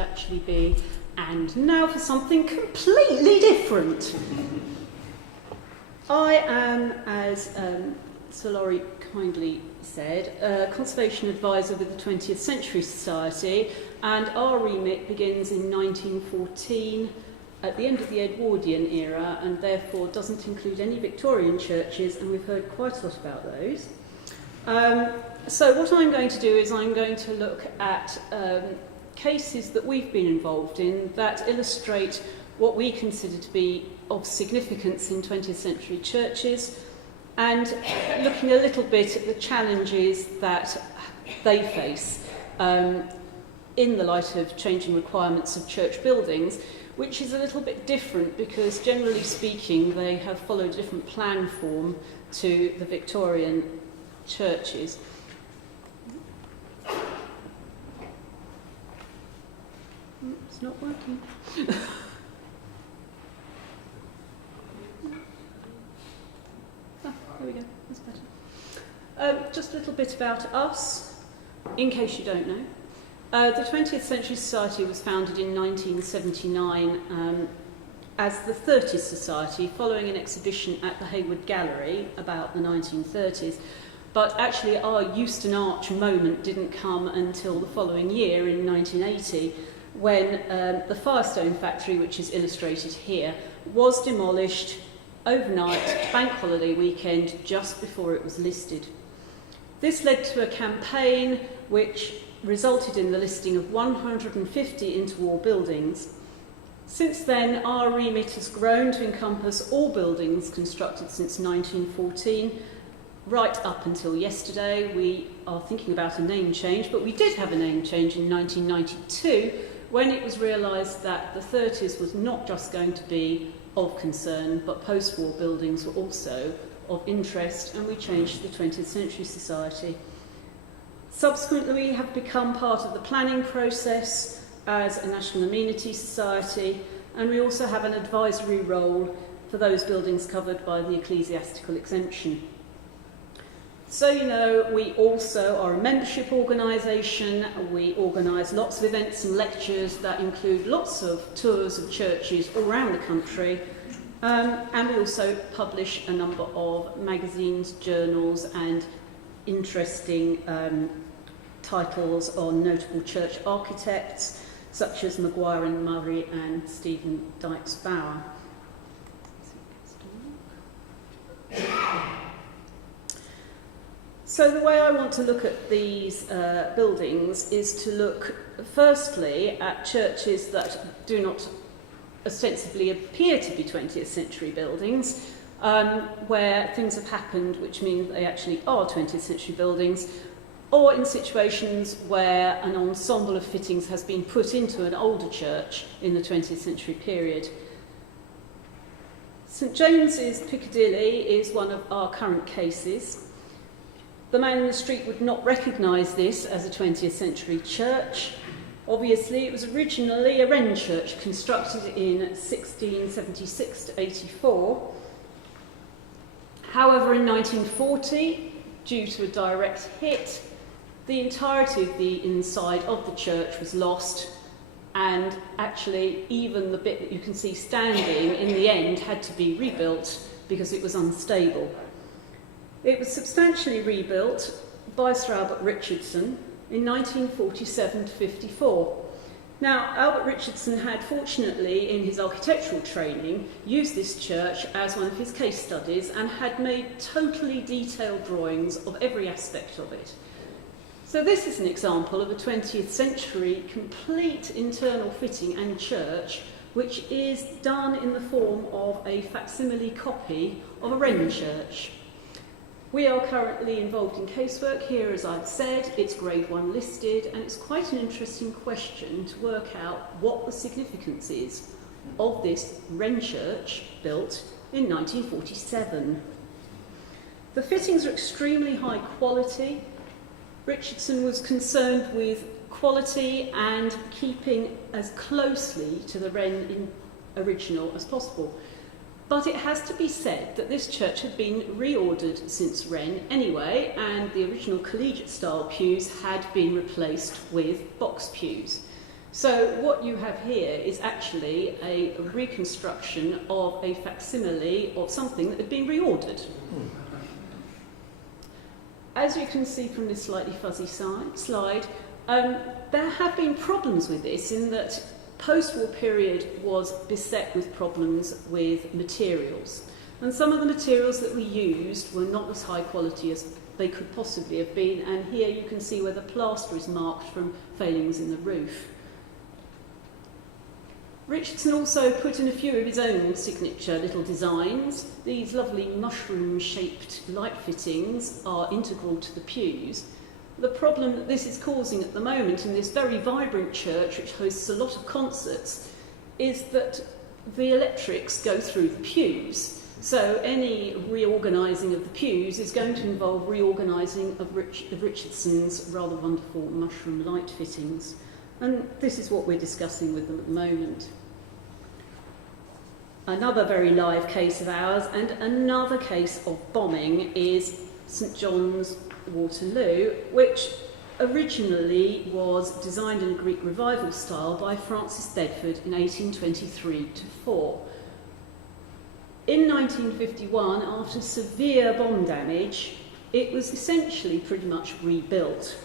actually be. And now for something completely different. I am, as Sir Laurie kindly said, a conservation advisor with the 20th Century Society, and our remit begins in 1914 at the end of the Edwardian era, and therefore doesn't include any Victorian churches, and we've heard quite a lot about those. So what I'm going to do is I'm going to look at cases that we've been involved in that illustrate what we consider to be of significance in 20th century churches, and looking a little bit at the challenges that they face in the light of changing requirements of church buildings, which is a little bit different because, generally speaking, they have followed a different plan form to the Victorian churches. It's not working. There we go, that's better. Just a little bit about us, in case you don't know. The 20th Century Society was founded in 1979 as the 30th Society, following an exhibition at the Hayward Gallery about the 1930s. But actually our Euston Arch moment didn't come until the following year, in 1980, when the Firestone factory, which is illustrated here, was demolished overnight, bank holiday weekend, just before it was listed. This led to a campaign which resulted in the listing of 150 interwar buildings. Since then, our remit has grown to encompass all buildings constructed since 1914, right up until yesterday. We are thinking about a name change, but we did have a name change in 1992, when it was realised that the 30s was not just going to be of concern, but post-war buildings were also of interest, and we changed to the 20th Century Society. Subsequently, we have become part of the planning process as a National Amenity Society, and we also have an advisory role for those buildings covered by the ecclesiastical exemption. So, you know, we also are a membership organisation. We organise lots of events and lectures that include lots of tours of churches all around the country. And we also publish a number of magazines, journals, and interesting titles on notable church architects, such as Maguire and Murray and Stephen Dykes-Bower. So the way I want to look at these buildings is to look firstly at churches that do not ostensibly appear to be 20th century buildings, where things have happened which mean they actually are 20th century buildings, or in situations where an ensemble of fittings has been put into an older church in the 20th century period. St James's, Piccadilly, is one of our current cases. The man in the street would not recognise this as a 20th century church. Obviously, it was originally a wren church constructed in 1676 to 84. However, in 1940, due to a direct hit, the entirety of the inside of the church was lost, and actually even the bit that you can see standing in the end had to be rebuilt because it was unstable. It was substantially rebuilt by Sir Albert Richardson in 1947 to 54. Now, Albert Richardson had, fortunately, in his architectural training, used this church as one of his case studies and had made totally detailed drawings of every aspect of it. So this is an example of a 20th century complete internal fitting and church, which is done in the form of a facsimile copy of a wren church. We are currently involved in casework here, as I've said. It's Grade 1 listed, and it's quite an interesting question to work out what the significance is of this wren church built in 1947. The fittings are extremely high quality. Richardson was concerned with quality and keeping as closely to the wren original as possible. But it has to be said that this church had been reordered since Wren anyway, and the original collegiate style pews had been replaced with box pews. So what you have here is actually a reconstruction of a facsimile of something that had been reordered. As you can see from this slightly fuzzy slide, there have been problems with this in that post-war period was beset with problems with materials. And some of the materials that we used were not as high quality as they could possibly have been, and here you can see where the plaster is marked from failings in the roof. Richardson also put in a few of his own signature little designs. These lovely mushroom-shaped light fittings are integral to the pews. The problem that this is causing at the moment in this very vibrant church, which hosts a lot of concerts, is that the electrics go through the pews. So any reorganising of the pews is going to involve reorganising of Richardson's rather wonderful mushroom light fittings. And this is what we're discussing with them at the moment. Another very live case of ours, and another case of bombing, is St John's Waterloo, which originally was designed in a Greek revival style by Francis Bedford in 1823-4. In 1951, after severe bomb damage, it was essentially pretty much rebuilt.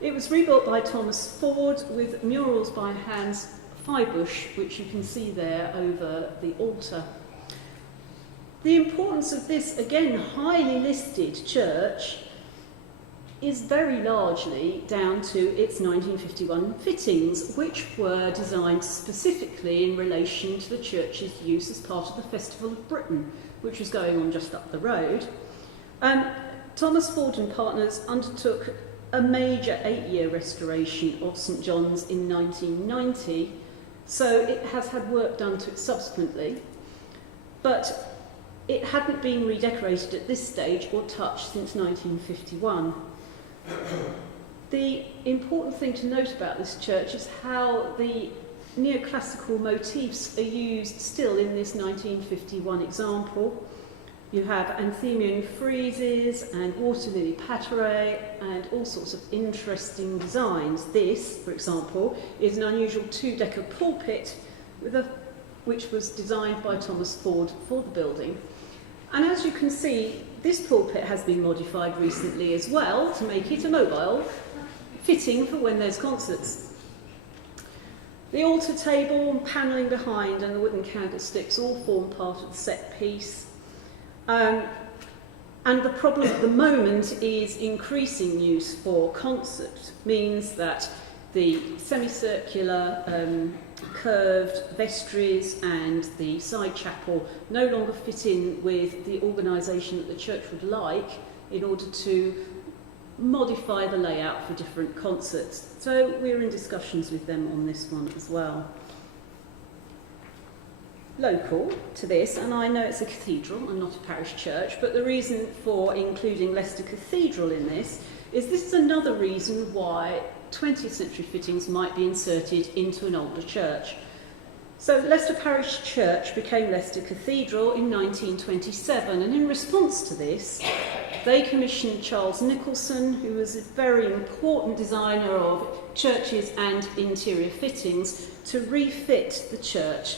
It was rebuilt by Thomas Ford with murals by Hans Feibusch, which you can see there over the altar. The importance of this, again, highly listed church is very largely down to its 1951 fittings, which were designed specifically in relation to the church's use as part of the Festival of Britain, which was going on just up the road. Thomas Ford and Partners undertook a major 8-year restoration of St John's in 1990, so it has had work done to it subsequently, but it hadn't been redecorated at this stage or touched since 1951. The important thing to note about this church is how the neoclassical motifs are used still in this 1951 example. You have anthemion friezes and water lily paterae and all sorts of interesting designs. This, for example, is an unusual 2-decker pulpit which was designed by Thomas Ford for the building. And as you can see, this pulpit has been modified recently as well to make it a mobile, fitting for when there's concerts. The altar table and panelling behind and the wooden candlesticks all form part of the set piece. And the problem at the moment is increasing use for concert, means that the semicircular curved vestries and the side chapel no longer fit in with the organisation that the church would like in order to modify the layout for different concerts. So we're in discussions with them on this one as well. Local to this, and I know it's a cathedral and not a parish church, but the reason for including Leicester Cathedral in this is another reason why 20th century fittings might be inserted into an older church. So Leicester Parish Church became Leicester Cathedral in 1927, and in response to this, they commissioned Charles Nicholson, who was a very important designer of churches and interior fittings, to refit the church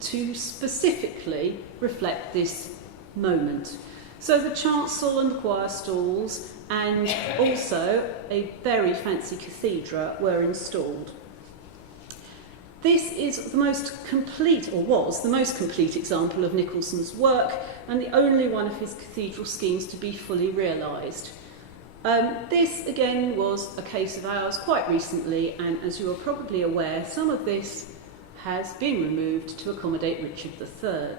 to specifically reflect this moment. So the chancel and the choir stalls and also a very fancy cathedra were installed. This is the most complete, or was the most complete example of Nicholson's work, and the only one of his cathedral schemes to be fully realised. This again was a case of ours quite recently, and as you are probably aware, some of this has been removed to accommodate Richard III.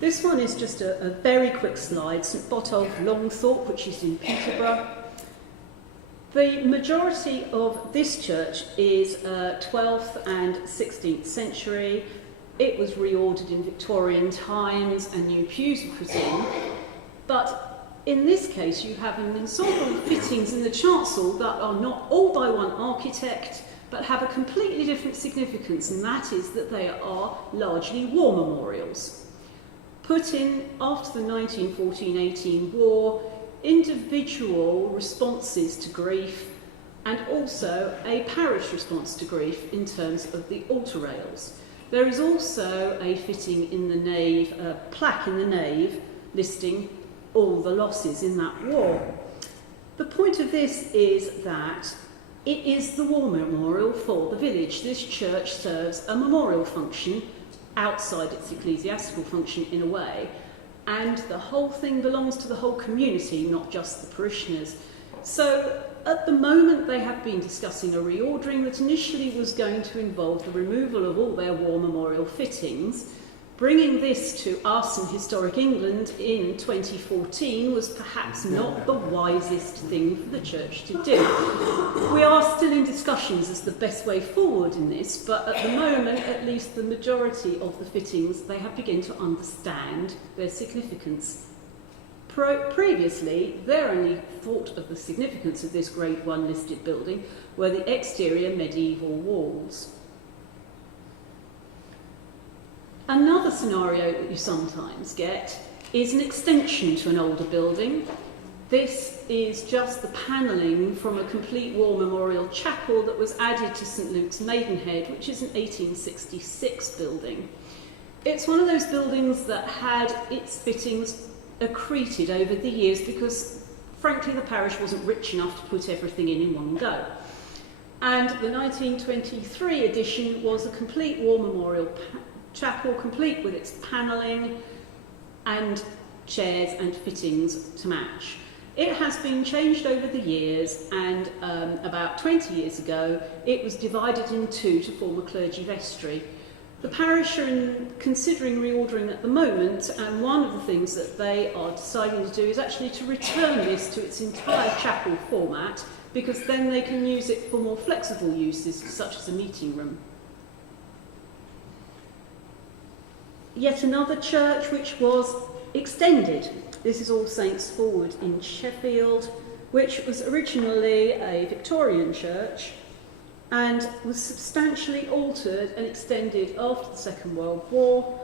This one is just a very quick slide, St Botolph Longthorpe, which is in Peterborough. The majority of this church is 12th and 16th century. It was reordered in Victorian times and new pews were put in. But in this case, you have an ensemble of fittings in the chancel that are not all by one architect, but have a completely different significance, and that is that they are largely war memorials. Put in after the 1914-18 war, individual responses to grief and also a parish response to grief in terms of the altar rails. There is also a fitting in the nave, a plaque in the nave listing all the losses in that war. The point of this is that it is the war memorial for the village. This church serves a memorial function outside its ecclesiastical function in a way, and the whole thing belongs to the whole community, not just the parishioners. So at the moment they have been discussing a reordering that initially was going to involve the removal of all their war memorial fittings. Bringing this to us in Historic England in 2014 was perhaps not the wisest thing for the church to do. We are still in discussions as the best way forward in this, but at the moment, at least the majority of the fittings, they have begun to understand their significance. Previously, their only thought of the significance of this Grade 1 listed building were the exterior medieval walls. Another scenario that you sometimes get is an extension to an older building. This is just the panelling from a complete war memorial chapel that was added to St Luke's Maidenhead, which is an 1866 building. It's one of those buildings that had its fittings accreted over the years because, frankly, the parish wasn't rich enough to put everything in one go. And the 1923 edition was a complete war memorial chapel, complete with its panelling and chairs and fittings to match. It has been changed over the years, and about 20 years ago it was divided in two to form a clergy vestry. The parish are considering reordering at the moment, and one of the things that they are deciding to do is actually to return this to its entire chapel format, because then they can use it for more flexible uses, such as a meeting room. Yet another church which was extended. This is All Saints Forward in Sheffield, which was originally a Victorian church and was substantially altered and extended after the Second World War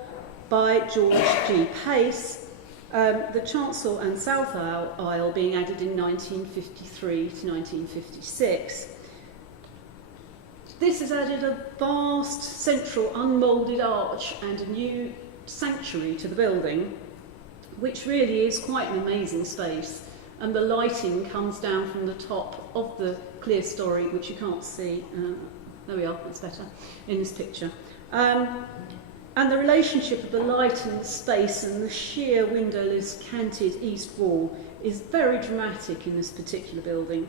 by George G. Pace, the chancel and south aisle being added in 1953 to 1956. This has added a vast central unmoulded arch and a new sanctuary to the building, which really is quite an amazing space, and the lighting comes down from the top of the clear story, which you can't see. There we are, that's better in this picture. And the relationship of the light and the space and the sheer windowless canted east wall is very dramatic in this particular building.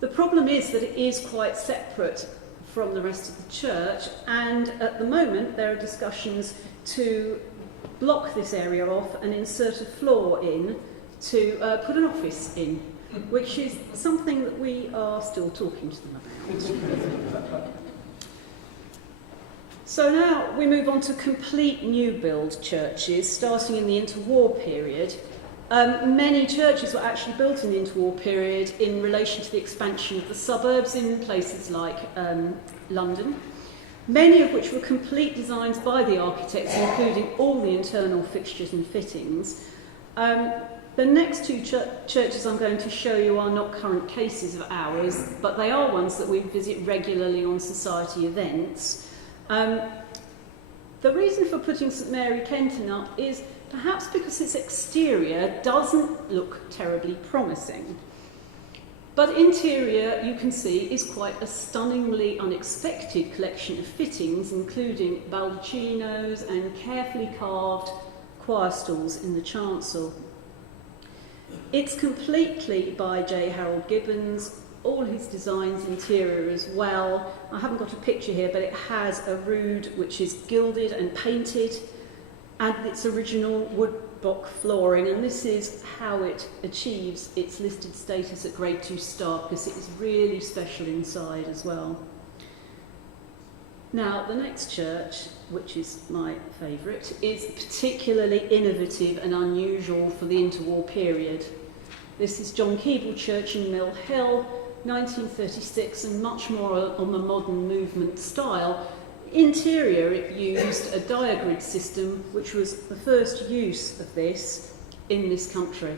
The problem is that it is quite separate from the rest of the church, and at the moment there are discussions to block this area off and insert a floor in to put an office in, which is something that we are still talking to them about. So now we move on to complete new build churches, starting in the interwar period. Many churches were actually built in the interwar period in relation to the expansion of the suburbs in places like London, many of which were complete designs by the architects, including all the internal fixtures and fittings. The next two churches I'm going to show you are not current cases of ours, but they are ones that we visit regularly on society events. The reason for putting St Mary Kenton up is perhaps because its exterior doesn't look terribly promising. But interior, you can see, is quite a stunningly unexpected collection of fittings, including baldacchinos and carefully carved choir stalls in the chancel. It's completely by J. Harold Gibbons, all his designs interior as well. I haven't got a picture here, but it has a rood which is gilded and painted, and its original wood block flooring, and this is how it achieves its listed status at Grade 2 star, because it is really special inside as well. Now, the next church, which is my favourite, is particularly innovative and unusual for the interwar period. This is John Keble Church in Mill Hill, 1936, and much more on the modern movement style. Interior, it used a diagrid system, which was the first use of this in this country.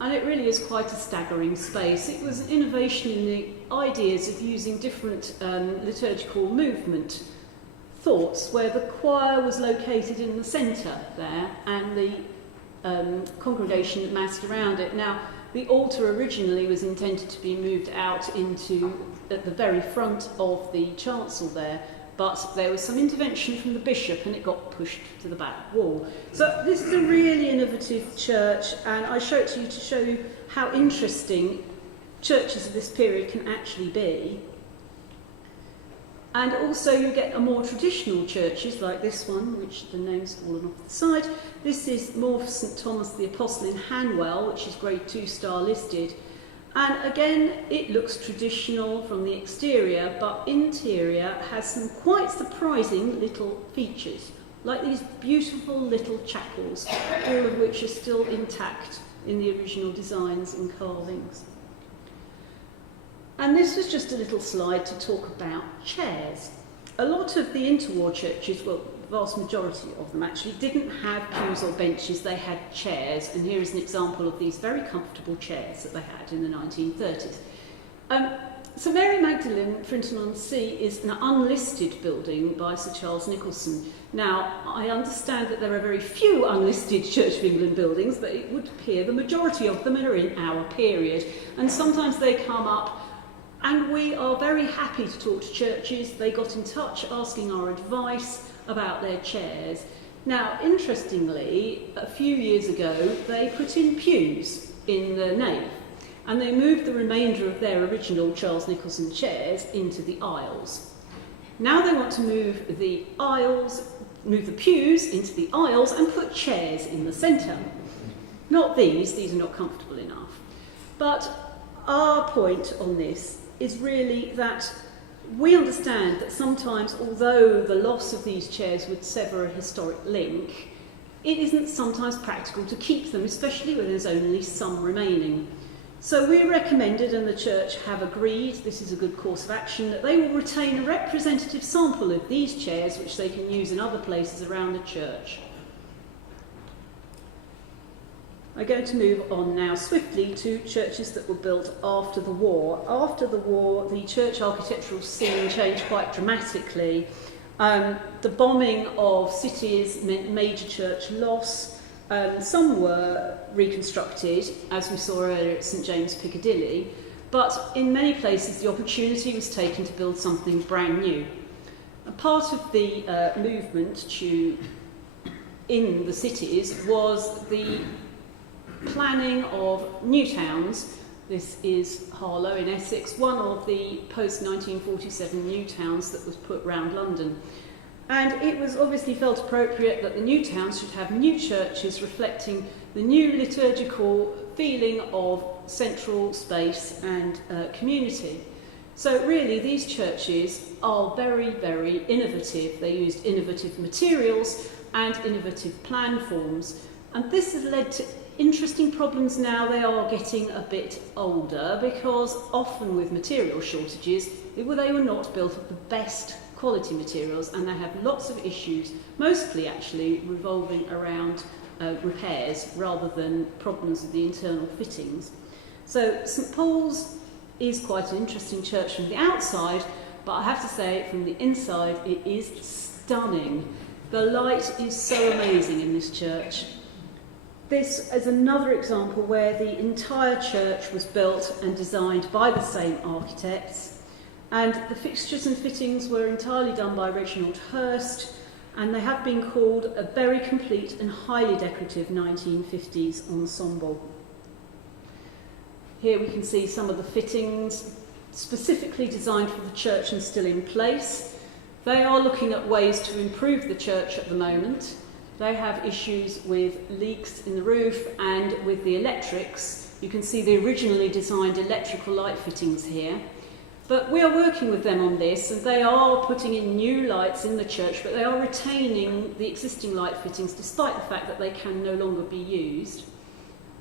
And it really is quite a staggering space. It was an innovation in the ideas of using different liturgical movement thoughts, where the choir was located in the centre there and the congregation that massed around it. Now, the altar originally was intended to be moved out at the very front of the chancel there, but there was some intervention from the bishop and it got pushed to the back wall. So this is a really innovative church, and I show it to you to show you how interesting churches of this period can actually be. And also you get a more traditional churches like this one, which the name's fallen off the side. This is more for St Thomas the Apostle in Hanwell, which is grade 2 star listed. And again, it looks traditional from the exterior, but interior has some quite surprising little features, like these beautiful little chapels, all of which are still intact in the original designs and carvings. And this was just a little slide to talk about chairs. A lot of the interwar churches, well, the vast majority of them actually, didn't have pews or benches, they had chairs. And here is an example of these very comfortable chairs that they had in the 1930s. So Mary Magdalene, Frinton-on-Sea, is an unlisted building by Sir Charles Nicholson. Now, I understand that there are very few unlisted Church of England buildings, but it would appear the majority of them are in our period. And sometimes they come up, and we are very happy to talk to churches. They got in touch asking our advice about their chairs. Now, interestingly, a few years ago, they put in pews in the nave, and they moved the remainder of their original Charles Nicholson chairs into the aisles. Now they want to move the pews into the aisles and put chairs in the centre. Not these are not comfortable enough. But our point on this is really that we understand that sometimes, although the loss of these chairs would sever a historic link, it isn't sometimes practical to keep them, especially when there's only some remaining. So we recommended, and the church have agreed, this is a good course of action, that they will retain a representative sample of these chairs which they can use in other places around the church. I'm going to move on now swiftly to churches that were built after the war. After the war, the church architectural scene changed quite dramatically. The bombing of cities meant major church loss. Some were reconstructed, as we saw earlier at St James Piccadilly, but in many places the opportunity was taken to build something brand new. A part of the movement in the cities was the planning of new towns. This is Harlow in Essex, one of the post-1947 new towns that was put round London. And it was obviously felt appropriate that the new towns should have new churches reflecting the new liturgical feeling of central space and community. So really these churches are very, very innovative. They used innovative materials and innovative plan forms. And this has led to interesting problems now. They are getting a bit older because often with material shortages, they were not built of the best quality materials, and they have lots of issues, mostly actually revolving around repairs rather than problems with the internal fittings. So St Paul's is quite an interesting church from the outside, but I have to say from the inside it is stunning. The light is so amazing in this church. This is another example where the entire church was built and designed by the same architects, and the fixtures and fittings were entirely done by Reginald Hurst, and they have been called a very complete and highly decorative 1950s ensemble. Here we can see some of the fittings specifically designed for the church and still in place. They are looking at ways to improve the church at the moment. They have issues with leaks in the roof and with the electrics. You can see the originally designed electrical light fittings here. But we are working with them on this, and they are putting in new lights in the church, but they are retaining the existing light fittings despite the fact that they can no longer be used.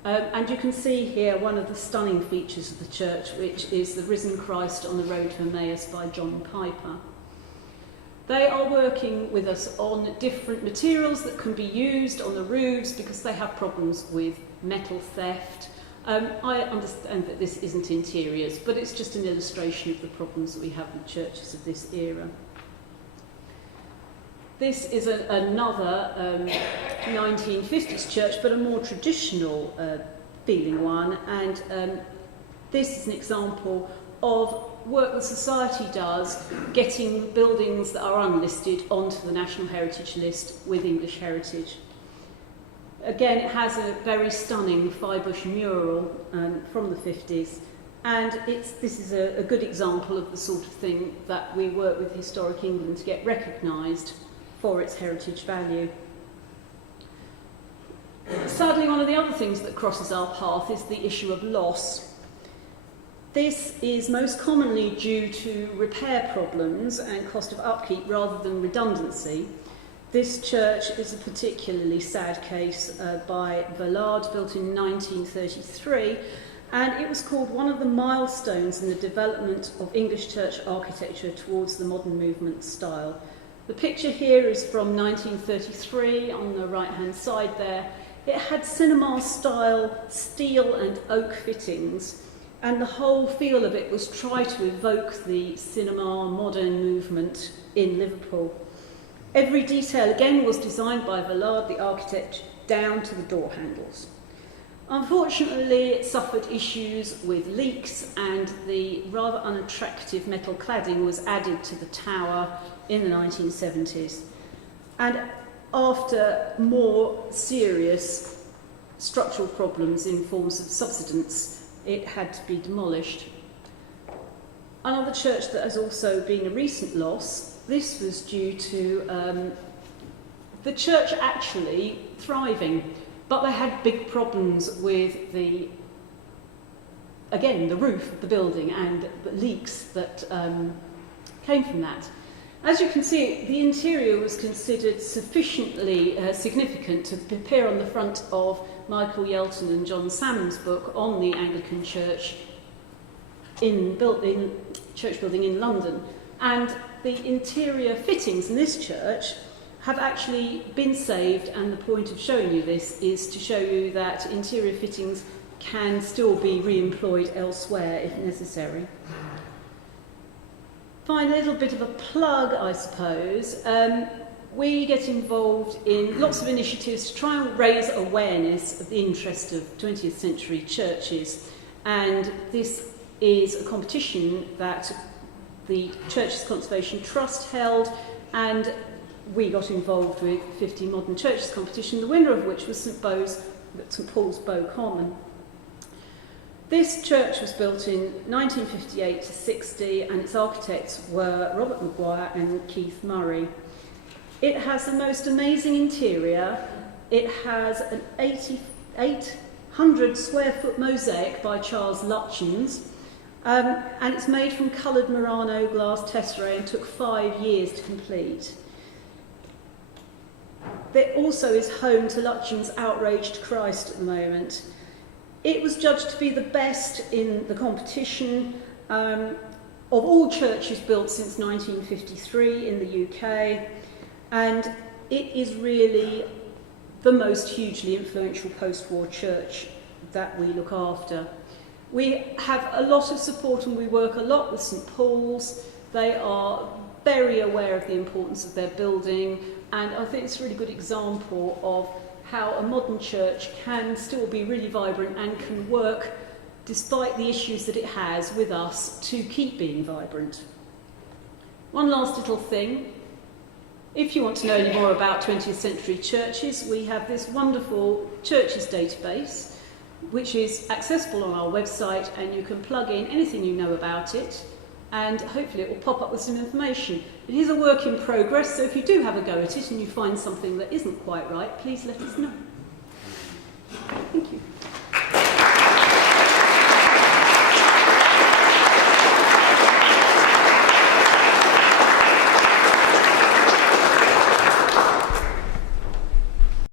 And you can see here one of the stunning features of the church, which is the risen Christ on the road to Emmaus by John Piper. They are working with us on different materials that can be used on the roofs because they have problems with metal theft. I understand that this isn't interiors, but it's just an illustration of the problems that we have with churches of this era. This is another 1950s church, but a more traditional feeling one, and this is an example of work the Society does getting buildings that are unlisted onto the National Heritage List with English heritage. Again, it has a very stunning firebush mural from the 50s, and this is a good example of the sort of thing that we work with Historic England to get recognised for its heritage value. Sadly, one of the other things that crosses our path is the issue of loss. This is most commonly due to repair problems and cost of upkeep rather than redundancy. This church is a particularly sad case by Vallard, built in 1933, and it was called one of the milestones in the development of English church architecture towards the modern movement style. The picture here is from 1933 on the right-hand side there. It had cinema-style steel and oak fittings, and the whole feel of it was try to evoke the cinema modern movement in Liverpool. Every detail again was designed by Vallard, the architect, down to the door handles. Unfortunately, it suffered issues with leaks, and the rather unattractive metal cladding was added to the tower in the 1970s. And after more serious structural problems in forms of subsidence, it had to be demolished. Another church that has also been a recent loss, this was due to the church actually thriving, but they had big problems with the roof of the building and the leaks that came from that. As you can see, the interior was considered sufficiently significant to appear on the front of Michael Yelton and John Salmon's book on the Anglican Church in church building in London. And the interior fittings in this church have actually been saved, and the point of showing you this is to show you that interior fittings can still be re-employed elsewhere if necessary. Finally, a little bit of a plug, I suppose. We get involved in lots of initiatives to try and raise awareness of the interest of 20th century churches, and this is a competition that the Churches Conservation Trust held, and we got involved with 50 Modern Churches competition, the winner of which was St Paul's Bow Common. This church was built in 1958 to 60, and its architects were Robert Maguire and Keith Murray. It has the most amazing interior. It has an 800 square foot mosaic by Charles Lutchens, and it's made from coloured Murano glass tesserae and took 5 years to complete. It also is home to Lutchens' Outraged Christ at the moment. It was judged to be the best in the competition of all churches built since 1953 in the UK, and it is really the most hugely influential post-war church that we look after. We have a lot of support, and we work a lot with St Paul's. They are very aware of the importance of their building, and I think it's a really good example of how a modern church can still be really vibrant and can work, despite the issues that it has, with us to keep being vibrant. One last little thing. If you want to know any more about 20th century churches, we have this wonderful churches database, which is accessible on our website, and you can plug in anything you know about it, and hopefully it will pop up with some information. It is a work in progress, so if you do have a go at it and you find something that isn't quite right, please let us know. Thank you.